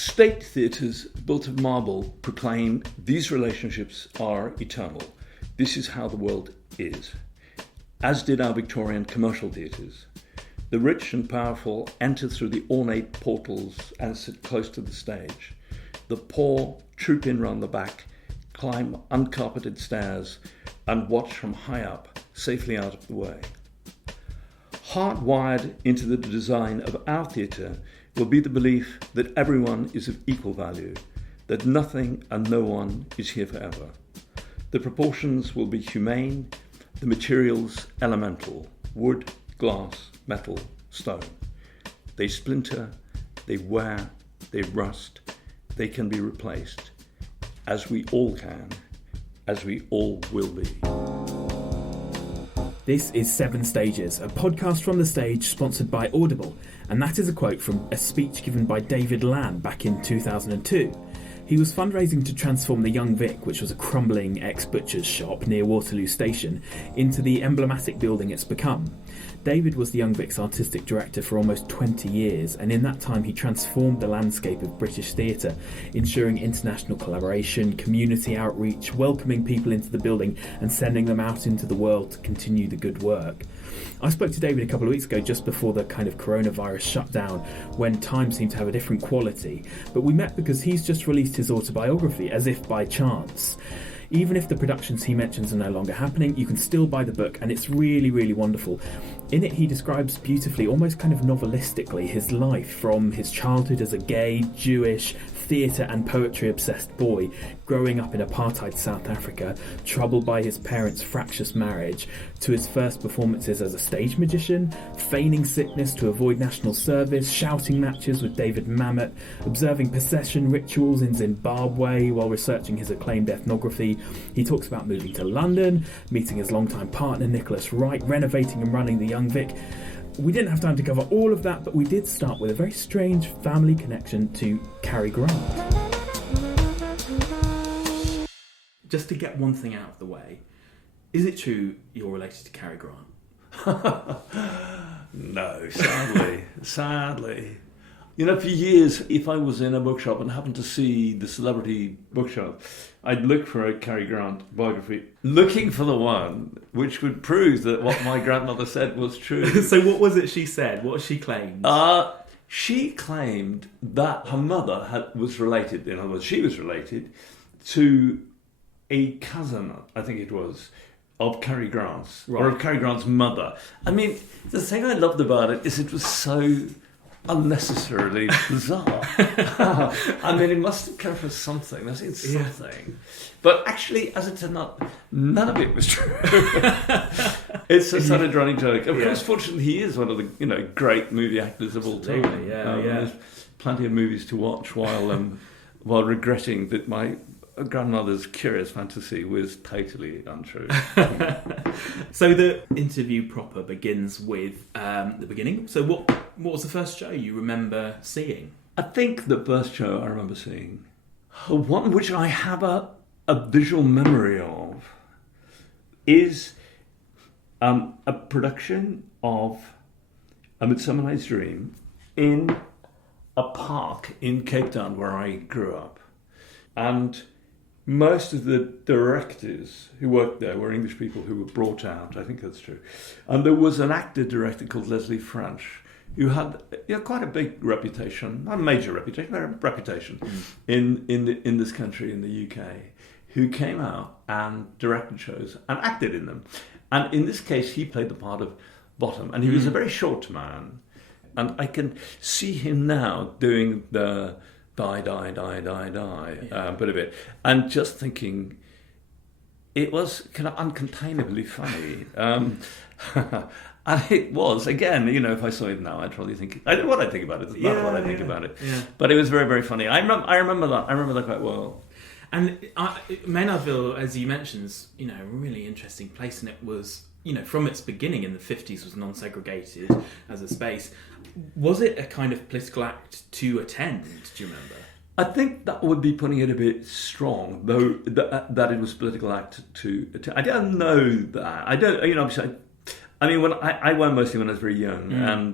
State theatres built of marble proclaim these relationships are eternal. This is how the world is. As did our Victorian commercial theatres. The rich and powerful enter through the ornate portals and sit close to the stage. The poor troop in round the back, climb uncarpeted stairs, and watch from high up, safely out of the way. Hardwired into the design of our theatre will be the belief that everyone is of equal value, that nothing and no one is here forever. The proportions will be humane, the materials elemental, wood, glass, metal, stone. They splinter, they wear, they rust, they can be replaced, as we all can, as we all will be. This is Seven Stages, a podcast from the stage sponsored by Audible, and that is a quote from a speech given by David Lan back in 2002. He was fundraising to transform the Young Vic, which was a crumbling ex-butcher's shop near Waterloo Station, into the emblematic building it's become. David was the Young Vic's artistic director for almost 20 years, and in that time he transformed the landscape of British theatre, ensuring international collaboration, community outreach, welcoming people into the building and sending them out into the world to continue the good work. I spoke to David a couple of weeks ago, just before the kind of coronavirus shutdown, when time seemed to have a different quality, but we met because he's just released his autobiography, As If By Chance. Even if the productions he mentions are no longer happening, you can still buy the book, and it's really, really wonderful. In it, he describes beautifully, almost kind of novelistically, his life from his childhood as a gay, Jewish, theatre and poetry-obsessed boy, growing up in apartheid South Africa, troubled by his parents' fractious marriage, to his first performances as a stage magician, feigning sickness to avoid national service, shouting matches with David Mamet, observing possession rituals in Zimbabwe while researching his acclaimed ethnography. He talks about moving to London, meeting his longtime partner Nicholas Wright, renovating and running the Young Vic. We didn't have time to cover all of that, but we did start with a very strange family connection to Cary Grant. Just to get one thing out of the way, is it true you're related to Cary Grant? No, sadly. You know, for years, if I was in a bookshop and happened to see the celebrity bookshop, I'd look for a Cary Grant biography, looking for the one which would prove that what my grandmother said was true. So what was it she said? What she claimed? She claimed that her mother was related, in other words, she was related to a cousin, I think it was, of Cary Grant's, right, or of Cary Grant's mother. I mean, the thing I loved about it is it was so unnecessarily bizarre. I mean, it must have come from something. I think it's something. Yeah. But actually, as it turned out, none of it was true. It's a sort of running joke. Of course, fortunately, he is one of the great movie actors of all time. There's plenty of movies to watch while regretting that my grandmother's curious fantasy was totally untrue. So the interview proper begins with the beginning. So what was the first show you remember seeing? I think the first show I remember seeing, one which I have a visual memory of, is a production of A Midsummer Night's Dream in a park in Cape Town where I grew up. And most of the directors who worked there were English people who were brought out. I think that's true. And there was an actor-director called Leslie French who had quite a big reputation, not a major reputation, but a reputation in this country, in the UK, who came out and directed shows and acted in them. And in this case, he played the part of Bottom. And he was a very short man. And I can see him now doing the die, bit of it. And just thinking, it was kind of uncontainably funny. And it was, again, if I saw it now, I'd probably think, I don't know what I think about it. It's not what I think about it. Yeah. But it was very, very funny. I remember that. I remember that quite well. And Maynardville, as you mentioned, is, a really interesting place. And it was, from its beginning in the 50s was non-segregated as a space. Was it a kind of political act to attend? Do you remember? I think that would be putting it a bit strong, though, that it was a political act to attend. I don't know that. I don't, obviously, I mean, when I went mostly when I was very young,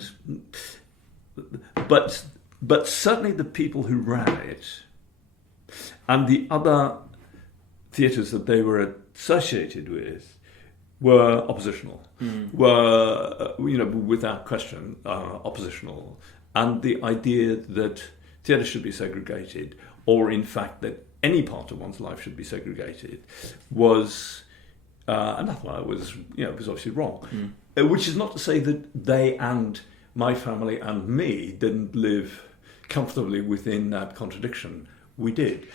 but But certainly the people who ran it and the other theatres that they were associated with were oppositional, were, without question, oppositional. And the idea that theatre should be segregated, or in fact that any part of one's life should be segregated, was anathema, was obviously wrong. Which is not to say that they and my family and me didn't live comfortably within that contradiction. We did.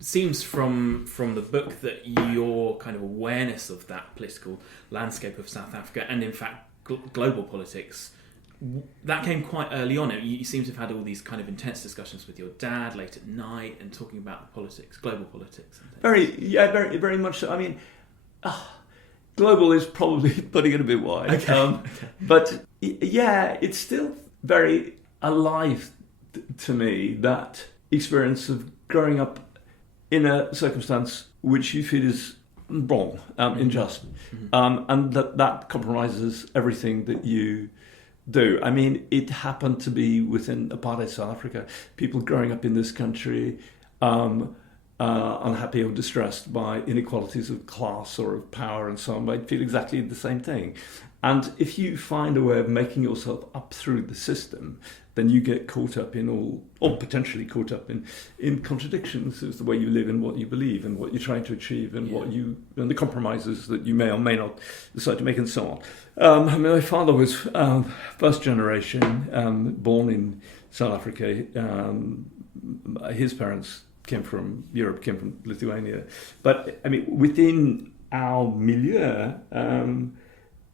Seems from the book that your kind of awareness of that political landscape of South Africa and in fact global politics, that came quite early on. You seem to have had all these kind of intense discussions with your dad late at night and talking about the politics, global politics. And very, very much so. I mean, global is probably putting it a bit wide. Okay. But yeah, it's still very alive to me, that experience of growing up in a circumstance which you feel is wrong, unjust, and that compromises everything that you do. I mean, it happened to be within apartheid South Africa, people growing up in this country, unhappy or distressed by inequalities of class or of power and so on, might feel exactly the same thing. And if you find a way of making yourself up through the system, then you get caught up in or potentially caught up in contradictions as the way you live and what you believe and what you're trying to achieve and and the compromises that you may or may not decide to make and so on. My father was first generation, born in South Africa. His parents came from Europe, came from Lithuania. But I mean, within our milieu,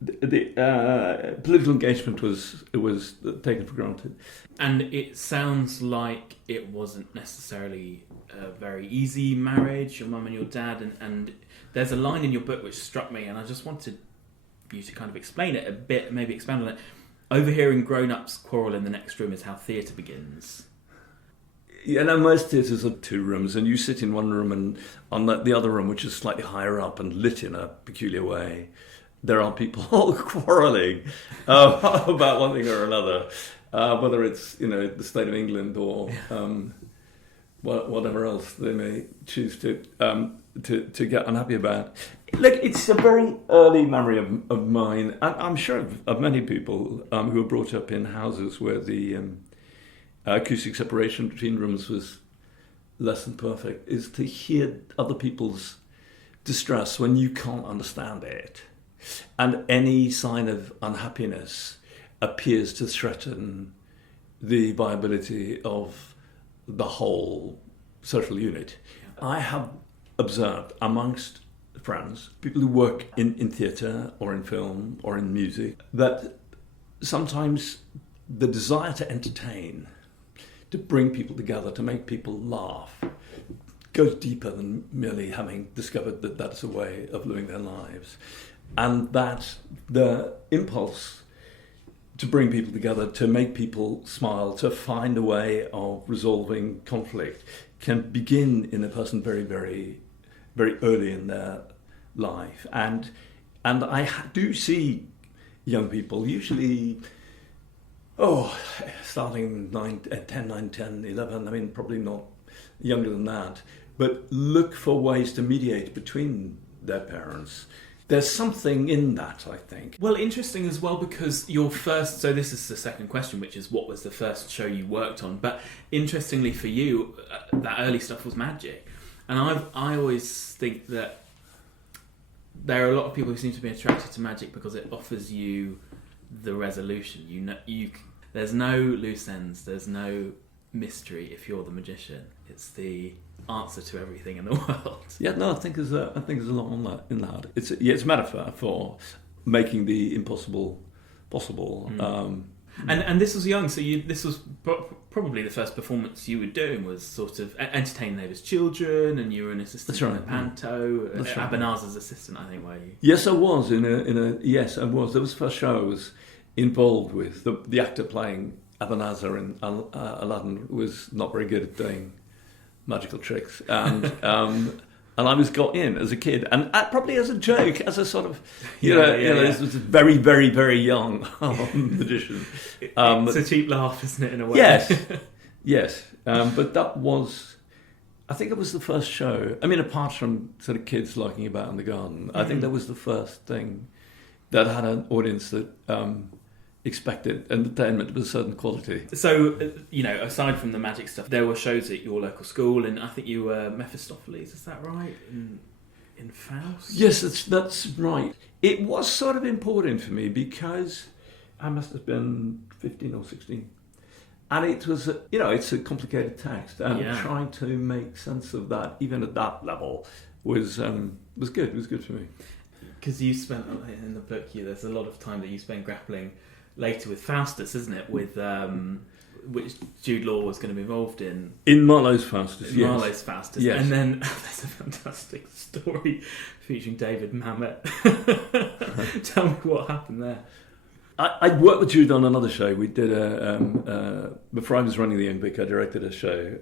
the political engagement was taken for granted. And it sounds like it wasn't necessarily a very easy marriage, your mum and your dad, and there's a line in your book which struck me, and I just wanted you to kind of explain it a bit, maybe expand on it. Overhearing grown-ups quarrel in the next room is how theatre begins. Yeah, no, most theatres are 2 rooms, and you sit in one room, and on the other room, which is slightly higher up and lit in a peculiar way, there are people quarrelling about one thing or another, whether it's the state of England or whatever else they may choose to get unhappy about. Look, it's a very early memory of mine, and I'm sure of many people who were brought up in houses where the acoustic separation between rooms was less than perfect, is to hear other people's distress when you can't understand it. And any sign of unhappiness appears to threaten the viability of the whole social unit. I have observed amongst friends, people who work in theatre or in film or in music, that sometimes the desire to entertain, to bring people together, to make people laugh, goes deeper than merely having discovered that that's a way of living their lives. And that the impulse to bring people together, to make people smile, to find a way of resolving conflict can begin in a person very, very, very early in their life. And I do see young people, usually, starting 10, 11, I mean, probably not younger than that, but look for ways to mediate between their parents. There's something in that, I think. Well, interesting as well, because your first... So this is the second question, which is what was the first show you worked on? But interestingly for you, that early stuff was magic. And I always think that there are a lot of people who seem to be attracted to magic because it offers you the resolution. There's no loose ends, there's no mystery if you're the magician. It's the answer to everything in the world. Yeah, no, I think there's a lot on that, in that. It's a metaphor for making the impossible possible. And this was young, so this was probably the first performance you were doing was sort of entertaining neighbours' children, and you were an assistant in a panto. That's right. Abanazar's assistant, I think, were you? Yes, I was Yes, I was. That was the first show I was involved with. The actor playing Abanazar in Aladdin was not very good at doing magical tricks, and I was got in as a kid, and probably as a joke, as a sort of, this was a very, very, very young magician. It's a cheap laugh, isn't it, in a way? Yes, but that was, I think it was the first show. I mean, apart from sort of kids larking about in the garden, I think that was the first thing that had an audience that expected entertainment of a certain quality. So, aside from the magic stuff, there were shows at your local school, and I think you were Mephistopheles, is that right? In Faust? Yes, that's right. It was sort of important for me because I must have been 15 or 16. And it was, it's a complicated text, and trying to make sense of that, even at that level, was good. It was good for me. Because you spent, in the book, there's a lot of time that you spend grappling later with Faustus, isn't it? With which Jude Law was going to be involved in. In Marlowe's Faustus, yes. Marlowe's Faustus. Yes. And then there's a fantastic story featuring David Mamet. Tell me what happened there. I'd worked with Jude on another show. We did before I was running the Young Vic, I directed a show,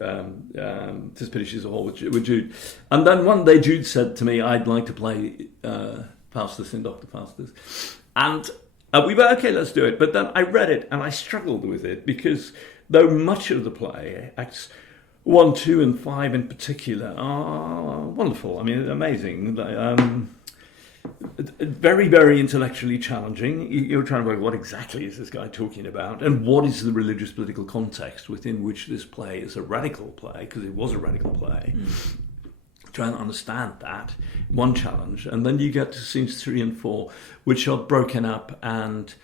Tis Pity She's a Whore with Jude. And then one day Jude said to me, I'd like to play Faustus in Dr. Faustus. And we were, okay, let's do it. But then I read it and I struggled with it because though much of the play, Acts 1, 2 and 5 in particular, are wonderful. I mean, amazing. Very, very intellectually challenging. You're trying to work what exactly is this guy talking about, and what is the religious political context within which this play is a radical play, because it was a radical play. Trying to understand that, one challenge. And then you get to scenes 3 and 4, which are broken up and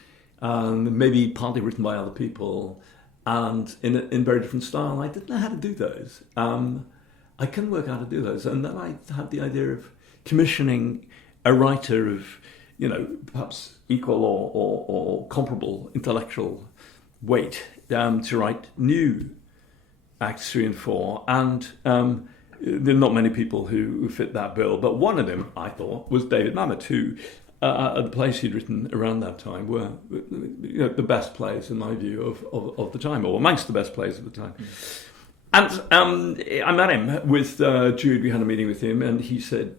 maybe partly written by other people and in very different style. I didn't know how to do those. I couldn't work out how to do those. And then I had the idea of commissioning a writer of, perhaps equal or comparable intellectual weight to write new Acts 3 and 4. And there are not many people who fit that bill, but one of them, I thought, was David Mamet, who the plays he'd written around that time were the best plays, in my view, of the time, or amongst the best plays of the time. And I met him with Jude. We had a meeting with him, and he said,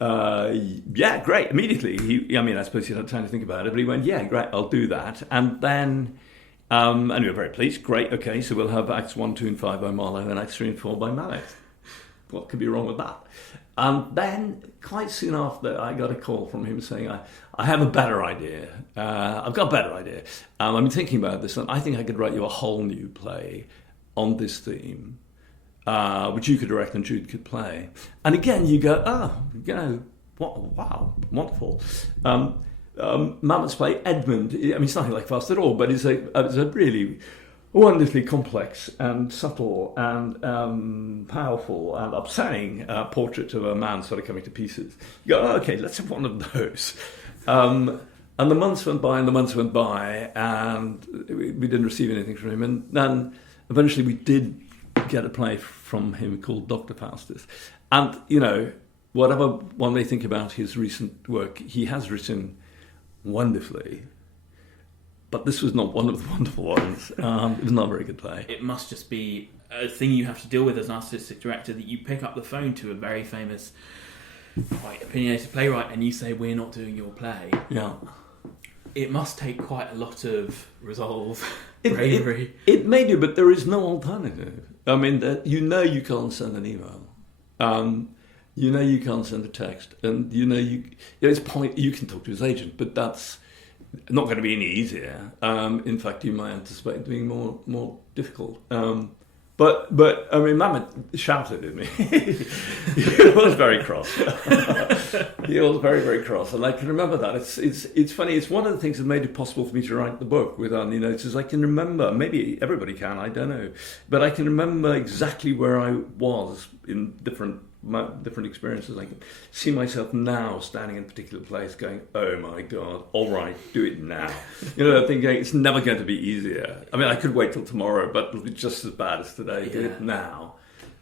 yeah, great, immediately. I suppose he had time to think about it, but he went, yeah, great, I'll do that. And then, and we were very pleased, great, okay, so we'll have Acts 1, 2 and 5 by Marlowe and Acts 3 and 4 by Mamet. What could be wrong with that? And then, quite soon after, I got a call from him saying, I have a better idea. I've got a better idea. I've been thinking about this, and I think I could write you a whole new play on this theme, which you could direct and Jude could play. And again, you go, wow, wonderful. Mamet's play, Edmund, it's nothing like Faust at all, but it's a really wonderfully complex and subtle and powerful and upsetting portrait of a man sort of coming to pieces. You go, okay, let's have one of those. And the months went by, and we didn't receive anything from him. And then eventually we did get a play from him called Dr. Faustus. And, whatever one may think about his recent work, he has written wonderfully. But this was not one of the wonderful ones. It was not a very good play. It must just be a thing you have to deal with as an artistic director, that you pick up the phone to a very famous, quite opinionated playwright and you say, we're not doing your play. Yeah. It must take quite a lot of resolve, bravery. It may do, but there is no alternative. You can't send an email. You can't send a text. And you can talk to his agent, but that's not going to be any easier. In fact, you might anticipate it being more difficult. But Mamet shouted at me. He was very cross. He was very, very cross, and I can remember that. It's funny. It's one of the things that made it possible for me to write the book without any notes. I can remember. Maybe everybody can. I don't know, but I can remember exactly where I was in different experiences. I can see myself now standing in a particular place going, oh my God, all right, do it now. Thinking it's never going to be easier. I could wait till tomorrow, but it'll be just as bad as today. Do it now.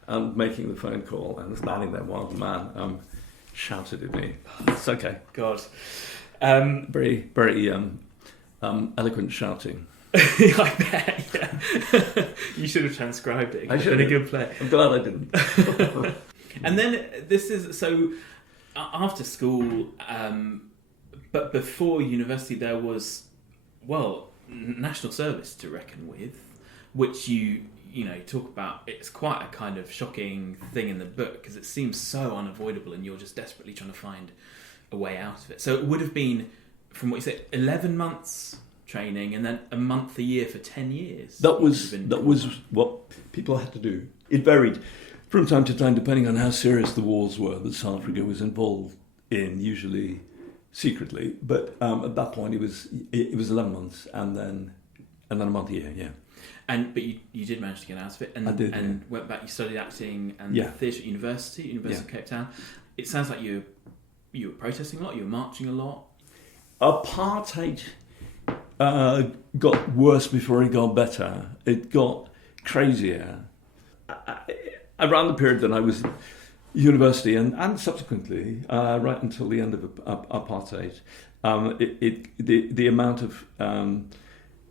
And making the phone call and standing there while the man shouted at me. It's okay. God. Very, very eloquent shouting. I bet, yeah. You should have transcribed it. I should have. Been a good play. I'm glad I didn't. And then this is, so after school, but before university there was, national service to reckon with. which you talk about. It's quite a kind of shocking thing in the book because it seems so unavoidable, and you're just desperately trying to find a way out of it. So it would have been, from what you said, 11 months training and then a month a year for 10 years. That was what people had to do. It varied from time to time depending on how serious the wars were that South Africa was involved in, usually secretly. But at that point it was 11 months and then a month a year. Yeah. But you did manage to get out of it, and I did, and went back. You studied acting and theatre at University of Cape Town. It sounds like you were protesting a lot. You were marching a lot. Apartheid got worse before it got better. It got crazier. Around the period that I was at university and subsequently, right until the end of apartheid, the amount of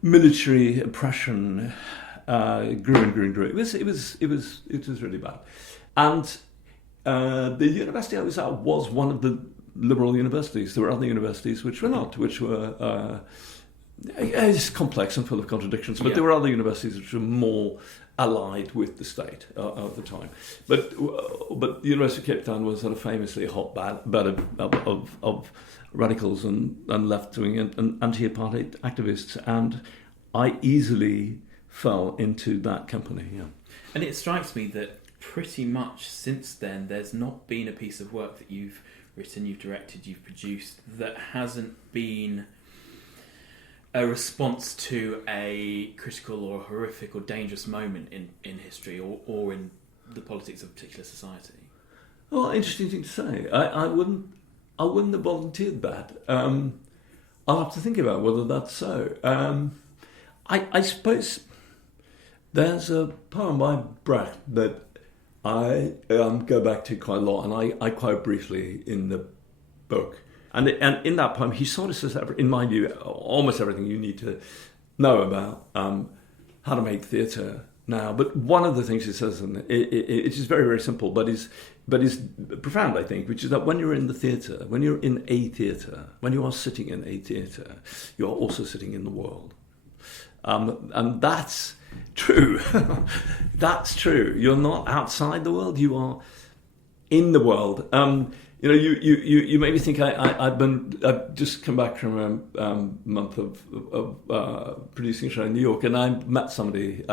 military oppression grew and grew and grew. It was really bad. And the university I was at was one of the liberal universities. There were other universities which were not, which were it's complex and full of contradictions. But there were other universities which were more allied with the state at the time. But the University of Cape Town was sort of famously a hotbed of radicals and left-wing and anti-apartheid activists, and I easily fell into that company. Yeah. And it strikes me that pretty much since then, there's not been a piece of work that you've written, you've directed, you've produced that hasn't been a response to a critical or horrific or dangerous moment in history or in the politics of a particular society. Well, interesting thing to say. I wouldn't have volunteered that. I'll have to think about whether that's so. I suppose there's a poem by Brecht that I go back to quite a lot, and I quote briefly in the book. And in that poem, he sort of says, in my view, almost everything you need to know about how to make theatre now. But one of the things he says, and it is very, very simple, but is profound, I think, which is that when you're in the theatre, when you're in a theatre, when you are sitting in a theatre, you are also sitting in the world. And that's true. That's true. You're not outside the world, you are in the world. You made me think. I've just come back from a month of producing a show in New York, and I met somebody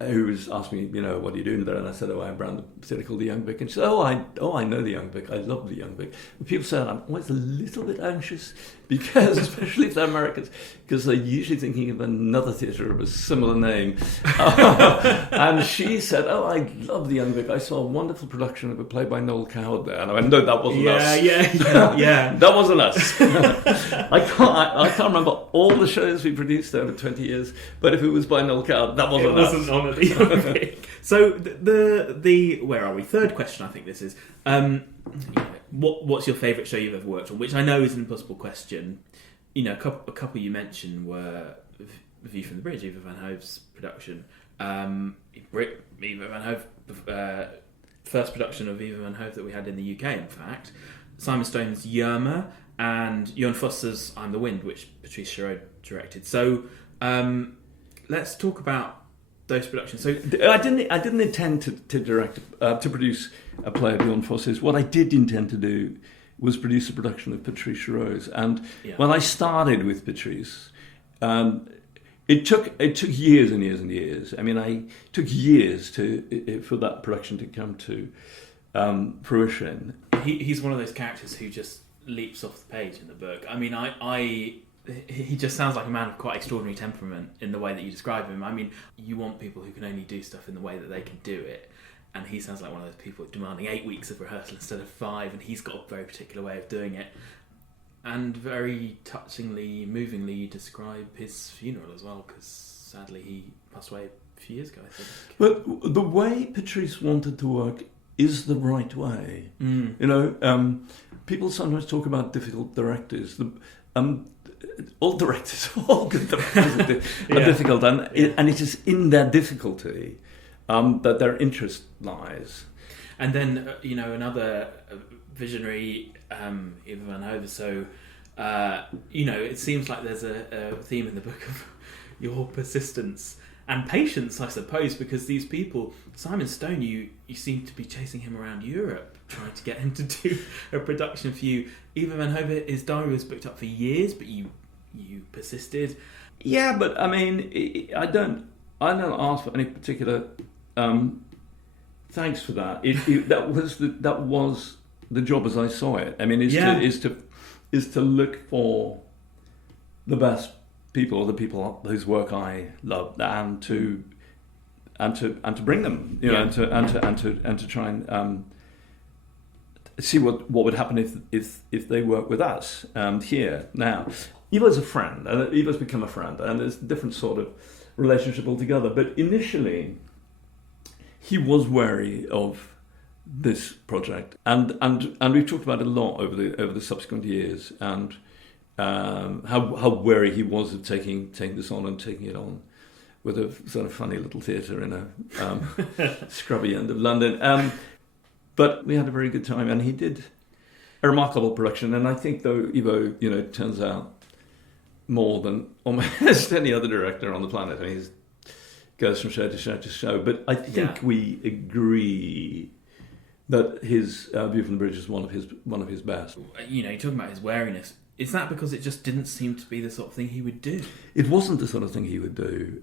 who was asking me, what are you doing there? And I said, I ran the theatre called the Young Vic. And she said, I know the Young Vic. I love the Young Vic. And people say I'm always a little bit anxious because, especially if they're Americans, because they're usually thinking of another theatre of a similar name. And she said, I love the Young Vic. I saw a wonderful production of a play by Noel Coward there. And I went, no, that wasn't us. Yeah. That wasn't us. I can't remember all the shows we produced over 20 years, but if it was by Noel Coward, that wasn't us. It wasn't on the Young Vic. So the where are we? Third question, I think this is. What's your favourite show you've ever worked on? Which I know is an impossible question. A couple you mentioned were View from the Bridge, Eva Van Hove's production. Eva Van Hove, first production of Eva Van Hove that we had in the UK, in fact. Simon Stone's Yerma and Johan Foster's I'm the Wind, which Patrice Chéreau directed. So let's talk about those productions. So I didn't intend to direct to produce a play of Johan Foster's. What I did intend to do was produce a production of Patrice Chéreau's. And when I started with Patrice, it took years and years and years. I mean, I took years for that production to come to fruition. He's one of those characters who just leaps off the page in the book. I mean, he just sounds like a man of quite extraordinary temperament in the way that you describe him. I mean, you want people who can only do stuff in the way that they can do it. And he sounds like one of those people demanding 8 weeks of rehearsal instead of 5, and he's got a very particular way of doing it. And very touchingly, movingly, you describe his funeral as well, because sadly he passed away a few years ago, I think. But the way Patrice wanted to work is the right way. People sometimes talk about difficult directors. All directors, all good directors are difficult, and it is in their difficulty that their interest lies. And then, another visionary, Eva Van Hove. So, it seems like there's a theme in the book of your persistence and patience, I suppose, because these people, Simon Stone, you seem to be chasing him around Europe, trying to get him to do a production for you. Eva Van Hove, his diary was booked up for years, but you persisted. Yeah, but I mean, I don't ask for any particular thanks for that. That was the job as I saw it. I mean, is to look for the best people, the people whose work I love, and to bring them, and to try and see what would happen if they work with us here now. Eva's a friend, and Eva's become a friend, and there's a different sort of relationship altogether. But initially, he was wary of this project, and we've talked about it a lot over the subsequent years, and how wary he was of taking this on and taking it on with a sort of funny little theatre in a scrubby end of London. But we had a very good time, and he did a remarkable production. And I think, though, Evo, turns out more than almost any other director on the planet. I mean, he goes from show to show to show. But I think we agree that his View from the Bridge is one of his best. You're talking about his wariness. Is that because it just didn't seem to be the sort of thing he would do? It wasn't the sort of thing he would do.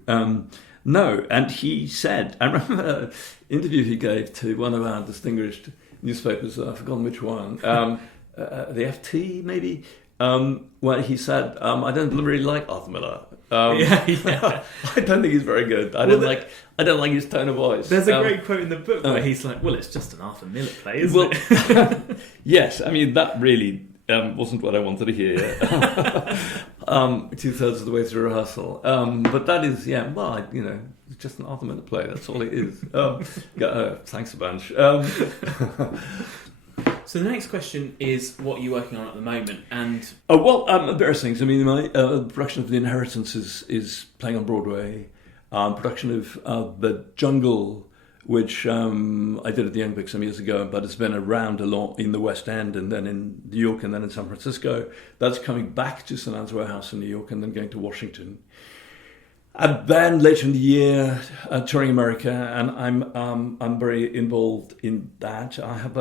No, and he said, I remember an interview he gave to one of our distinguished newspapers, I've forgotten which one, the FT maybe, where he said, I don't really like Arthur Miller. I don't think he's very good. I don't like his tone of voice. There's a great quote in the book where he's like, well, it's just an Arthur Miller play, isn't it? Yes, I mean, that really wasn't what I wanted to hear. 2/3 of the way through rehearsal. But that is, it's just an Arthur Miller play. That's all it is. Thanks a bunch. So the next question is what you're working on at the moment, and various things. I mean, my production of The Inheritance is playing on Broadway. Production of The Jungle, which I did at the Young Vic some years ago, but it's been around a lot in the West End, and then in New York, and then in San Francisco. That's coming back to St. Anne's Warehouse in New York, and then going to Washington. And then later in the year, touring America, and I'm very involved in that. I have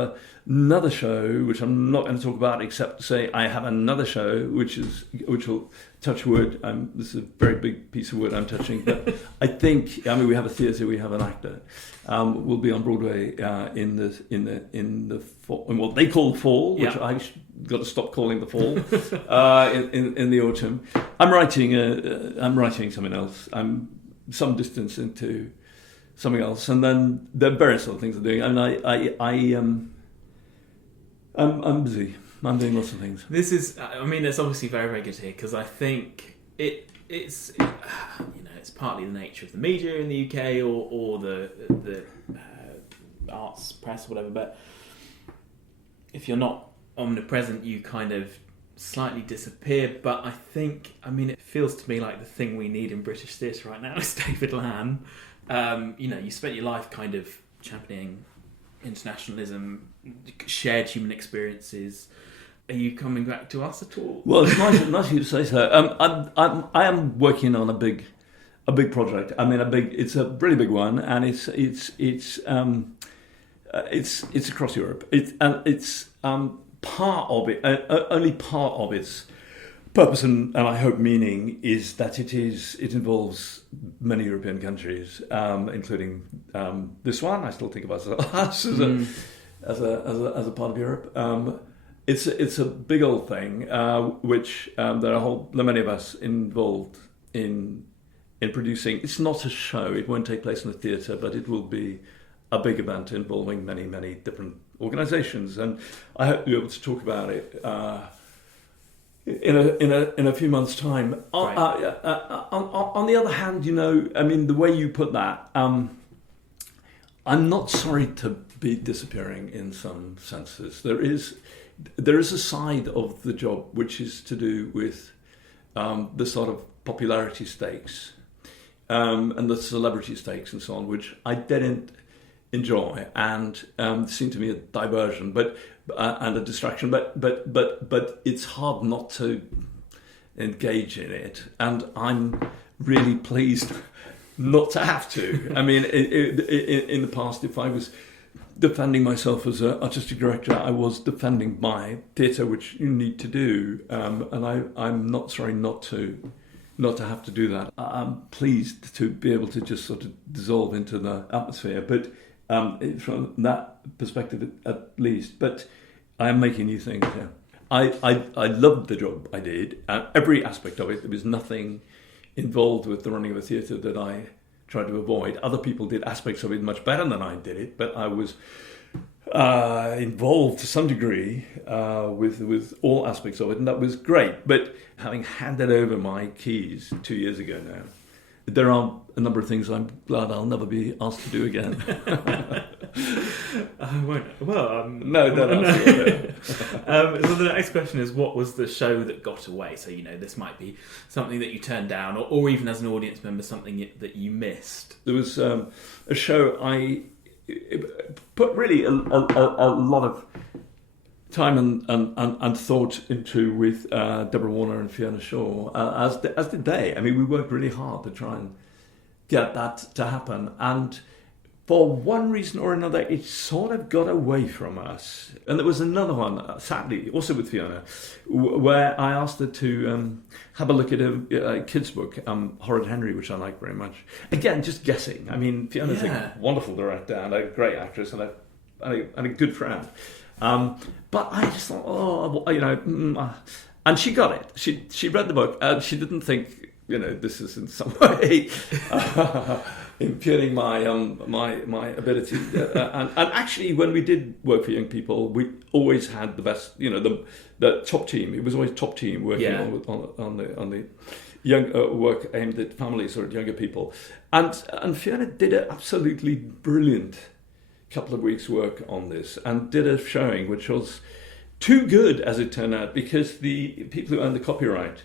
another show, which I'm not going to talk about, except to say I have another show, which will touch wood. This is a very big piece of wood I'm touching, but I think we have a theatre, we have an actor. We'll be on Broadway in the fall, in what they call the fall, which I got to stop calling the fall. in the autumn, I'm writing something else. I'm some distance into something else, and then there are various other things I'm doing, and I'm busy. I'm doing lots of things. This is, it's obviously very, very good to hear, because I think it's partly the nature of the media in the UK or the arts press or whatever, but if you're not omnipresent, you kind of slightly disappear. But I think, it feels to me like the thing we need in British theatre right now is David Lan. You spent your life kind of championing internationalism, shared human experiences. Are you coming back to us at all? Well, it's nice of you to say so. I am working on a big project. It's a really big one, and it's across Europe. It's part of it. Only part of its purpose and I hope meaning is that it involves many European countries, including this one. I still think of us as a part of Europe. It's a big old thing, which there are many of us involved in producing. It's not a show. It won't take place in the theatre, but it will be a big event involving many, many different organisations, and I hope to be able to talk about it in a few months' time. Right. On the other hand, the way you put that, I'm not sorry to be disappearing in some senses. There is a side of the job which is to do with the sort of popularity stakes and the celebrity stakes and so on, which I didn't enjoy and seemed to me a diversion, and a distraction. But it's hard not to engage in it, and I'm really pleased not to have to. I mean, in the past, if I was defending myself as an artistic director, I was defending my theatre, which you need to do, and I'm not sorry not to have to do that. I'm pleased to be able to just sort of dissolve into the atmosphere, but from that perspective at least. But I am making new things. Yeah, I loved the job I did, every aspect of it. There was nothing involved with the running of a theatre that I tried to avoid. Other people did aspects of it much better than I did it, but I was involved to some degree with all aspects of it, and that was great. But having handed over my keys 2 years ago now, there are a number of things I'm glad I'll never be asked to do again. I won't. Well, no. So the next question is, what was the show that got away? So, this might be something that you turned down, or even as an audience member, something that you missed. There was a show I put really a lot of time and thought into with Deborah Warner and Fiona Shaw, as did they. I mean, we worked really hard to try and get that to happen, and for one reason or another, it sort of got away from us. And there was another one, sadly, also with Fiona, where I asked her to have a look at a kid's book, Horrid Henry, which I like very much. Again, just guessing. I mean, Fiona's a wonderful director and a great actress and a good friend. But I just thought, and she got it. She read the book, and she didn't think, this is in some way impugning my ability. And actually, when we did work for young people, we always had the best, the top team. It was always top team working on the young work aimed at families or at younger people. And Fiona did an absolutely brilliant couple of weeks' work on this and did a showing which was too good, as it turned out, because the people who owned the copyright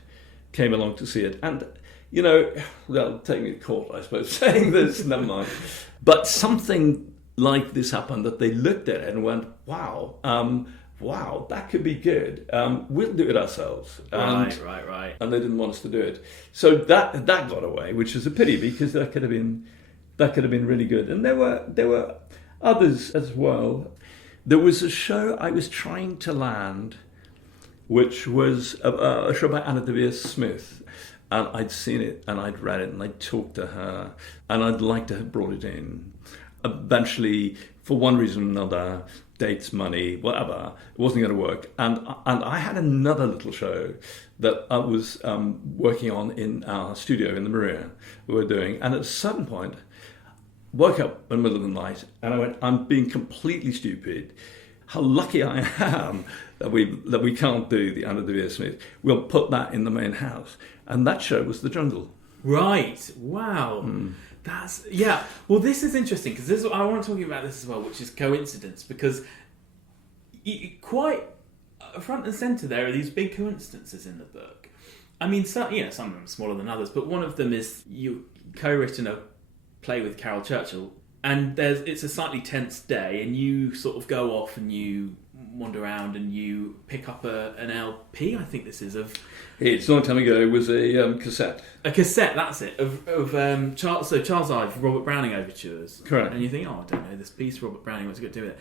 came along to see it. And, they'll take me to court, I suppose, saying this, never mind. But something like this happened, that they looked at it and went, wow, that could be good. We'll do it ourselves. Right. And they didn't want us to do it. So that got away, which is a pity, because that could have been really good. And there were others as well. There was a show I was trying to land, which was a show by Anna Deavere Smith. And I'd seen it, and I'd read it, and I'd talked to her, and I'd like to have brought it in. Eventually, for one reason or another, dates, money, whatever, it wasn't going to work. And I had another little show that I was working on in our studio in the Maria, we were doing. And at a certain point, woke up in the middle of the night, and I went, I'm being completely stupid. How lucky I am that we can't do the Anna Deavere Smith. We'll put that in the main house. And that show was The Jungle. Right. Wow. That's... Yeah. Well, this is interesting, because I want to talk about this as well, which is coincidence, because quite front and centre there are these big coincidences in the book. I mean, some of them are smaller than others, but one of them is you co-written a play with Carol Churchill, and it's a slightly tense day, and you sort of go off and you wander around and you pick up an LP, I think this is, of... It's a long time ago. It was a cassette. A cassette, that's it, of Charles Ives, Robert Browning overtures. Correct. And you think, I don't know, this piece, Robert Browning, what's it got to do with it?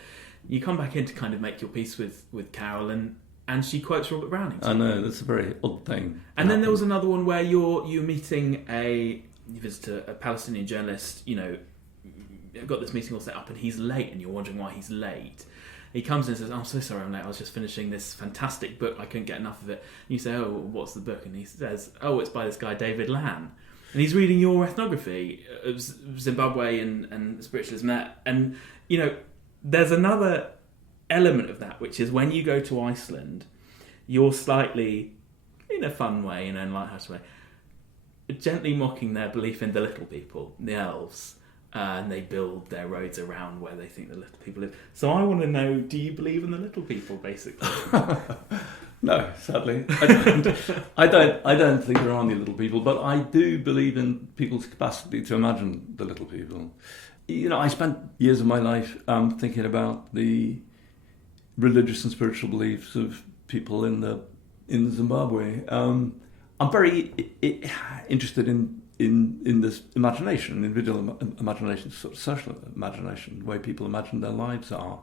You come back in to kind of make your piece with Carol, and she quotes Robert Browning. I know, that's a very odd thing. And then there was another one where you're meeting you visit a Palestinian journalist, got this meeting all set up, and he's late, and you're wondering why he's late. He comes in and says, I'm so sorry I'm late, I was just finishing this fantastic book, I couldn't get enough of it. And you say, oh, what's the book? And he says, oh, it's by this guy David Lan. And he's reading your ethnography of Zimbabwe and spiritualism there. And, there's another element of that, which is when you go to Iceland, you're slightly, in a fun way, in a light-hearted way, gently mocking their belief in the little people, the elves. And they build their roads around where they think the little people live. So I want to know, do you believe in the little people, basically? No, sadly. I don't think there are any little people, but I do believe in people's capacity to imagine the little people. I spent years of my life thinking about the religious and spiritual beliefs of people in Zimbabwe. I'm very interested in in this imagination, individual imagination, sort of social imagination, the way people imagine their lives are,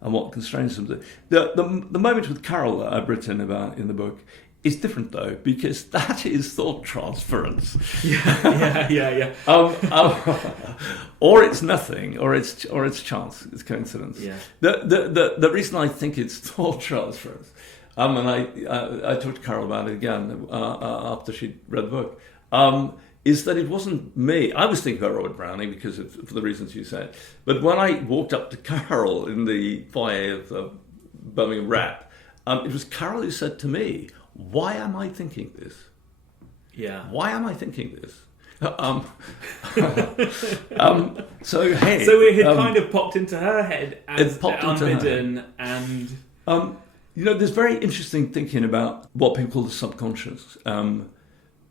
and what constrains them. The moment with Carol that I've written about in the book is different though, because that is thought transference. Yeah. Or it's nothing, or it's chance, it's coincidence. Yeah. The reason I think it's thought transference, and I talked to Carol about it again after she'd read the book, is that it wasn't me. I was thinking about Robert Browning for the reasons you said, but when I walked up to Carol in the foyer of the Birmingham Rep, it was Carol who said to me, "Why am I thinking this? Yeah. Why am I thinking this?" So it had kind of popped into her head as unbidden, and there's very interesting thinking about what people call the subconscious,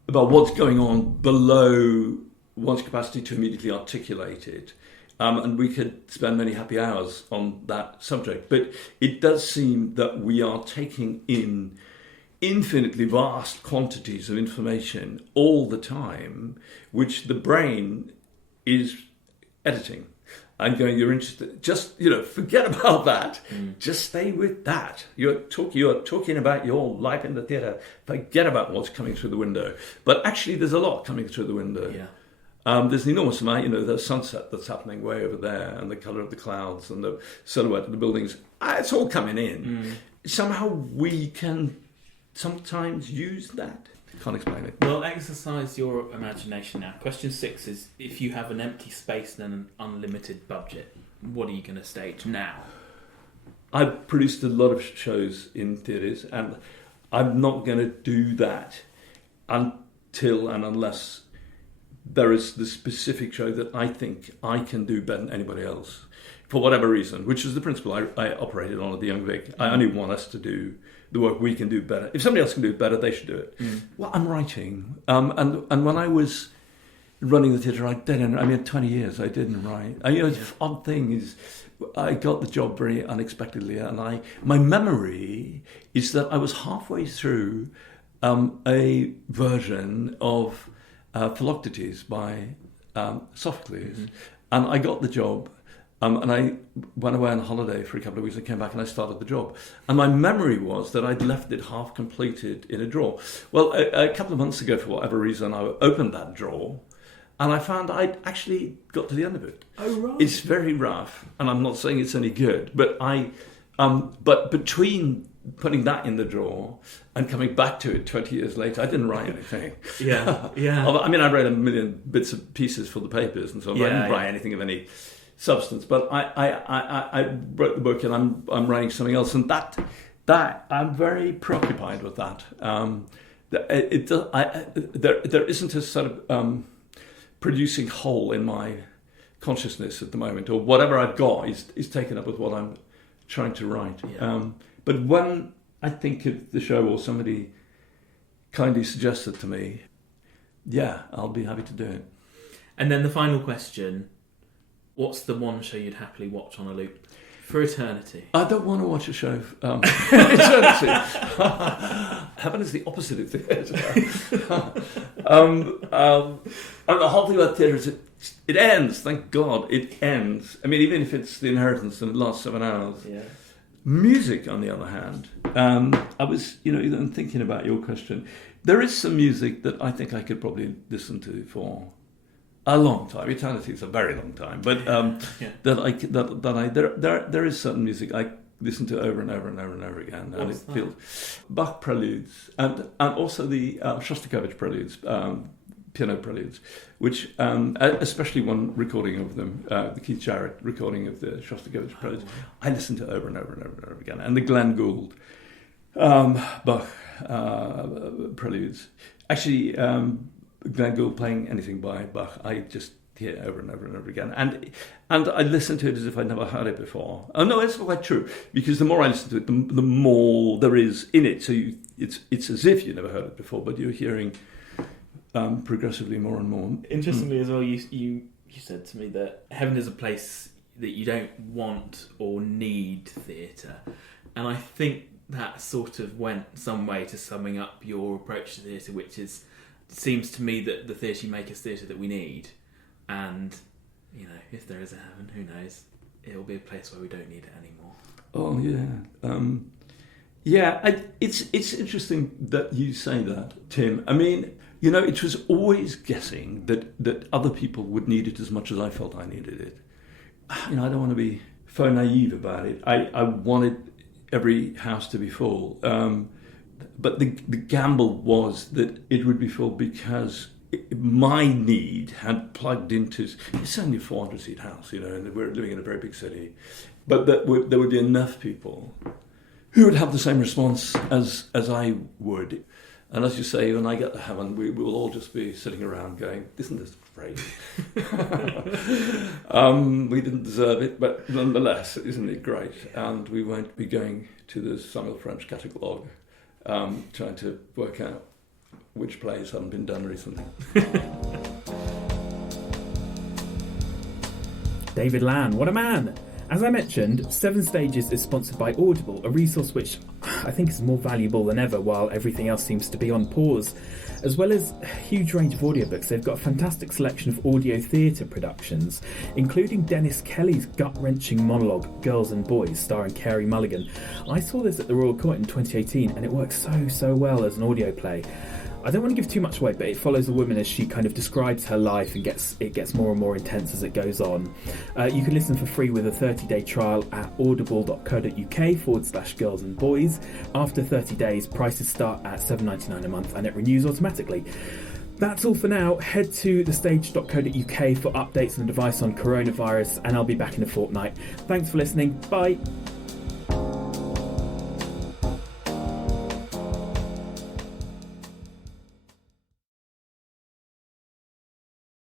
about what's going on below one's capacity to immediately articulate it. And we could spend many happy hours on that subject, but it does seem that we are taking in infinitely vast quantities of information all the time, which the brain is editing and going, "You're interested, just forget about that, just stay with that. You're talking about your life in the theatre, forget about what's coming through the window." But actually there's a lot coming through the window. There's an enormous amount, the sunset that's happening way over there, and the colour of the clouds and the silhouette of the buildings. It's all coming in. Somehow we can sometimes use that. Can't explain it. Well, exercise your imagination now. Question 6 is, if you have an empty space and an unlimited budget, what are you going to stage now? I've produced a lot of shows in theatres, and I'm not going to do that until and unless there is the specific show that I think I can do better than anybody else, for whatever reason, which is the principle I operated on at the Young Vic. I only want us to do the work we can do better. If somebody else can do it better, they should do it. Well, I'm writing. And when I was running the theatre, I didn't. 20 years I didn't write. The odd thing is, I got the job very unexpectedly, and my memory is that I was halfway through a version of Philoctetes by Sophocles, and I got the job. And I went away on holiday for a couple of weeks and came back and I started the job. And my memory was that I'd left it half completed in a drawer. Well, a couple of months ago, for whatever reason, I opened that drawer and I found I'd actually got to the end of it. Oh, right. It's very rough, and I'm not saying it's any good, but but between putting that in the drawer and coming back to it 20 years later, I didn't write anything. Yeah. I read a million bits and pieces for the papers and so on, but I didn't write anything of any substance. But I wrote the book, and I'm writing something else, and that I'm very preoccupied with that. There isn't a sort of producing hole in my consciousness at the moment, or whatever I've got is taken up with what I'm trying to write. But when I think of the show, or somebody kindly suggests it to me, I'll be happy to do it. And then the final question: what's the one show you'd happily watch on a loop for eternity? I don't want to watch a show for eternity. Heaven is the opposite of theatre. And the whole thing about theatre is it ends. Thank God, it ends. I mean, even if it's The Inheritance and it lasts 7 hours. Yeah. Music, on the other hand, I was, even thinking about your question. There is some music that I think I could probably listen to for a long time. Eternity is a very long time, but there is certain music I listen to over and over and over and over again, and it feels Bach preludes and also the Shostakovich preludes, piano preludes, which especially one recording of them, the Keith Jarrett recording of the Shostakovich preludes, I listen to over and over and over and over again, and the Glenn Gould Bach preludes. Actually, Glenn Gould playing anything by Bach, I just hear over and over and over again, and I listen to it as if I'd never heard it before. Oh no, it's not quite true, because the more I listen to it, the more there is in it. So it's as if you never heard it before, but you're hearing progressively more and more. Interestingly, as well, you said to me that heaven is a place that you don't want or need theatre, and I think that sort of went some way to summing up your approach to theatre, which is seems to me that the theatre makers theatre that we need, and if there is a heaven, who knows? It'll be a place where we don't need it anymore. Oh it's interesting that you say that, Tim. I mean, it was always guessing that other people would need it as much as I felt I needed it. I don't want to be faux naive about it. I wanted every house to be full. But the gamble was that it would be full because my need had plugged into... It's only a 400-seat house, and we're living in a very big city. But there would be enough people who would have the same response as I would. And as you say, when I get to heaven, we will all just be sitting around going, isn't this great? We didn't deserve it, but nonetheless, isn't it great? And we won't be going to the Samuel French catalogue, trying to work out which plays haven't been done recently. David Lan, what a man! As I mentioned, 7 Stages is sponsored by Audible, a resource which I think is more valuable than ever while everything else seems to be on pause. As well as a huge range of audiobooks, they've got a fantastic selection of audio theatre productions, including Dennis Kelly's gut-wrenching monologue, Girls and Boys, starring Carey Mulligan. I saw this at the Royal Court in 2018 and it works so well as an audio play. I don't want to give too much away, but it follows a woman as she kind of describes her life and it gets more and more intense as it goes on. You can listen for free with a 30-day trial at audible.co.uk/girls and boys. After 30 days, prices start at $7.99 a month and it renews automatically. That's all for now. Head to thestage.co.uk for updates and advice on coronavirus, and I'll be back in a fortnight. Thanks for listening. Bye.